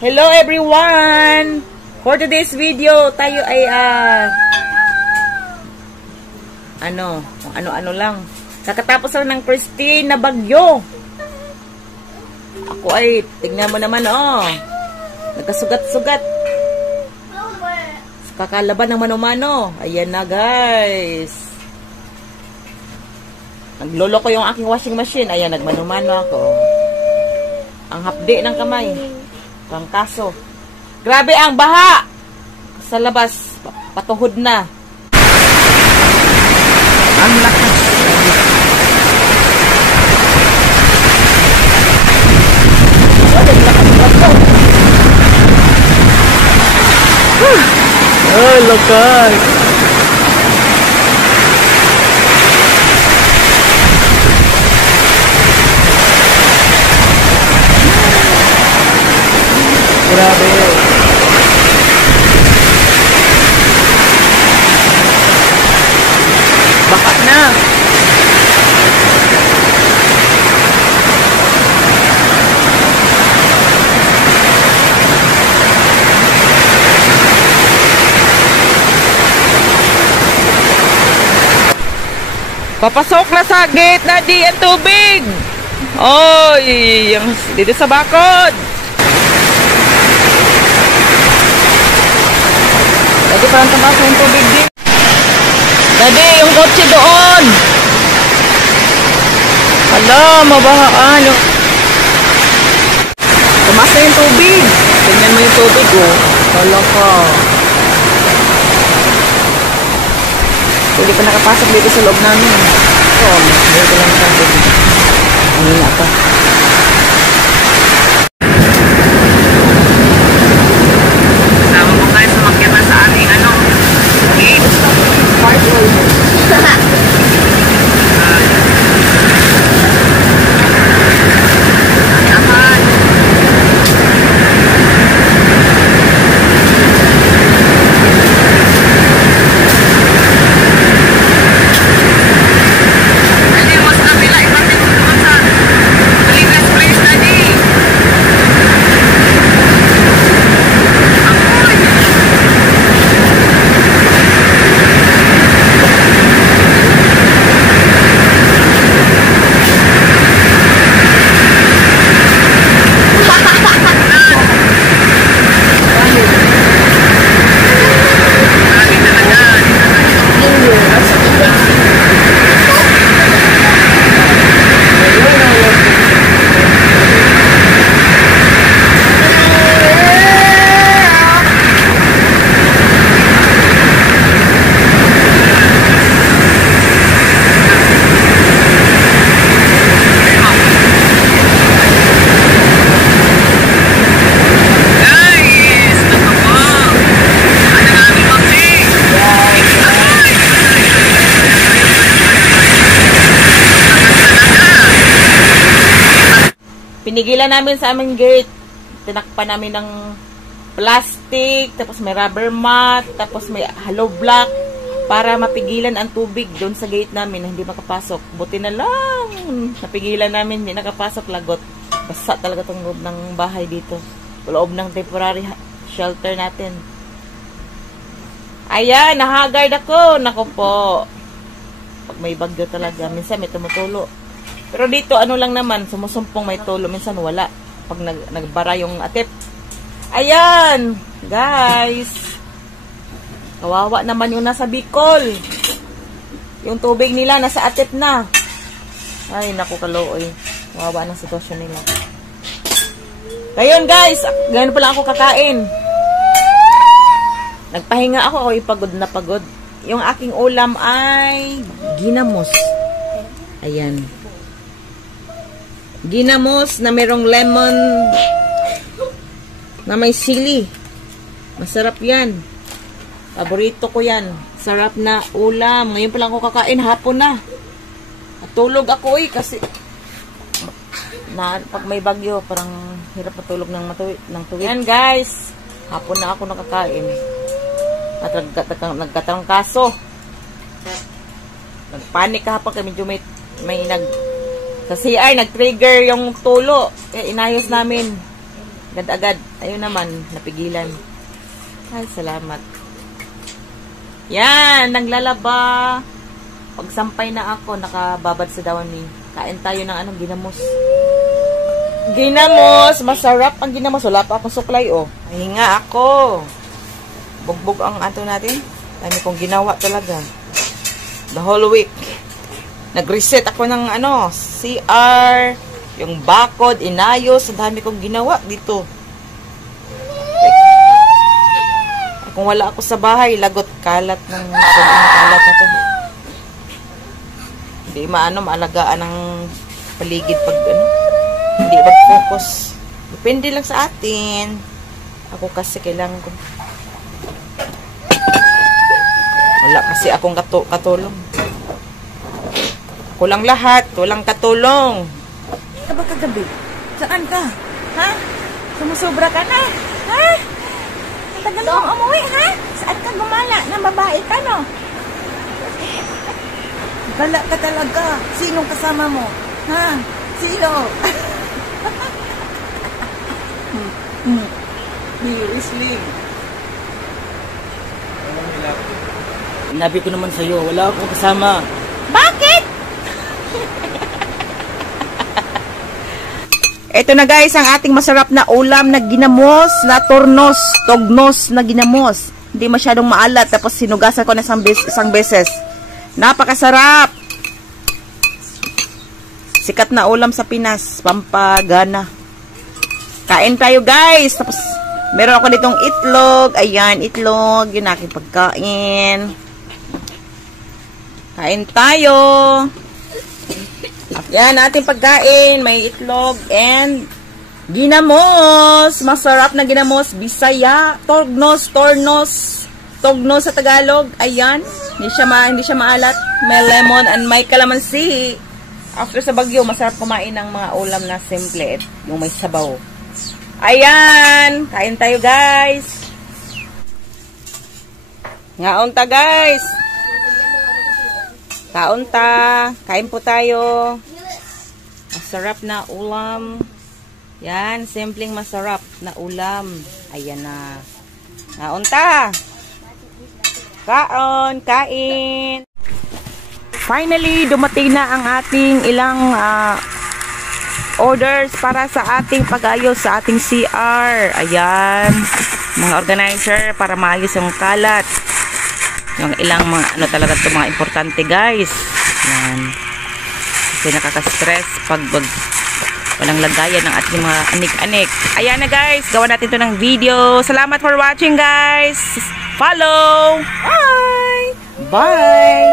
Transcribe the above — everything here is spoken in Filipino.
Hello everyone! For today's video, tayo ay kung ano-ano lang. Kakatapos lang ng Christine na bagyo. Ako ay, tignan mo naman nagkasugat-sugat. Kakalaban ng mano-mano. Ayan na guys. Naglolo ko yung aking washing machine. Ayan, nagmano-mano ako. Ang hapdi ng kamay. Pangkaso. Grabe ang baha. Sa labas, patuhod na. Ang lakas. Ay, lakas. Grabe. Baka na. Papasok na sa gate na di ang tubig. Oy, dito sa bakod. Dati parang tumasok yung tubig din. Dadi, yung kotse doon. Hala, mabahaan. Tumasok yung tubig. Tingnan mo yung tubig, Hala ka. Hindi pa nakapasok dito sa loob namin. Dito lang sa tubig. Ano na pa. Sama mo tayo sa makiatan sa aming gate. Parkway. Pinigilan namin sa aming gate. Tinakpan namin ng plastic, tapos may rubber mat, tapos may hollow block para mapigilan ang tubig doon sa gate namin na hindi makapasok. Buti na lang. Napigilan namin, hindi nakapasok, lagot. Basa talaga itong loob ng bahay dito. Loob ng temporary shelter natin. Ayan, nahagard ako. Naku po. Pag may bagyo talaga, minsan may tumutulo. Pero dito, lang naman, sumusumpong may tulo. Minsan wala. Pag nagbara yung atip. Ayan! Guys! Kawawa naman yung nasa Bicol. Yung tubig nila, nasa atip na. Ay, naku kalooy. Kawawa ng sitwasyon nila. Ngayon guys, ganyan pala ako kakain. Nagpahinga ako, pagod na pagod. Yung aking ulam ay ginamos. Ayan. Ginamos na merong lemon na may sili. Masarap yan. Paborito ko yan. Sarap na ulam. Ngayon pa lang ako kakain. Hapon na. Natulog ako kasi pag may bagyo parang hirap matulog ng tuwid. Yan guys. Hapon na ako nakakain. At nagkatrangkaso. Nagpanik kahapon kami. Medyo may sa CR, nag-trigger yung tulo. Inayos namin. Agad-agad. Ayun naman, napigilan. Ay, salamat. Yan, naglalaba. Pagsampay na ako, nakababad sa dawan ni. Kain tayo ng anong ginamos. Ginamos! Masarap ang ginamos. Wala pa akong supply, oh. Hinga ako. Bugbog ang ato natin. Dami kong ginawa talaga. The whole week. Nag-reset ako ng ano, CR, yung bakod, inayos. Ang dami kong ginawa dito. Kung wala ako sa bahay, lagot kalat ng kalat na to. Hindi maalagaan ng paligid pag ano. Hindi mag-focus. Depende lang sa atin. Ako kasi kailangan ko. Wala kasi akong katulong. Ako lang lahat. Walang katulong. Ka ba kagabi? Saan ka? Ha? Sumusobra ka na? Ha? Tagal mong umuwi, ha? Saan ka gumala? Nang babae ka, no? Bala ka talaga. Sinong kasama mo? Ha? Sino? Seriously. Sinabi ko naman sa'yo, wala akong kasama. Bakit? Ito na guys, ang ating masarap na ulam na ginamos, na tognos na ginamos. Hindi masyadong maalat, tapos sinugasan ko na isang beses. Napakasarap! Sikat na ulam sa Pinas, pampagana. Kain tayo guys! Tapos, meron ako ditong itlog. Ayan, itlog. Yun aking pagkain. Kain tayo! Yan, ating pagkain. May itlog and ginamos. Masarap na ginamos. Bisaya. Tognos sa Tagalog. Ayan. Hindi siya maalat. May lemon and may calamansi. After sa Bagyo, masarap kumain ng mga ulam na simple. Yung may sabaw. Ayan. Kain tayo, guys. Ngaunta, guys. Kaunta. Kain po tayo. Masarap na ulam. Yan, simpleng masarap na ulam. Ayan na. Naunta. Kain. Finally, dumating na ang ating ilang orders para sa ating pag-ayos sa ating CR. Ayan. Mga organizer para maayos yung kalat. Yung ilang mga talaga ito mga importante guys. Yan. Kasi nakaka-stress pag walang lagayan ng ating mga anik-anik. Ayan na guys, gawa natin ito ng video. Salamat for watching guys. Follow. Bye. Bye.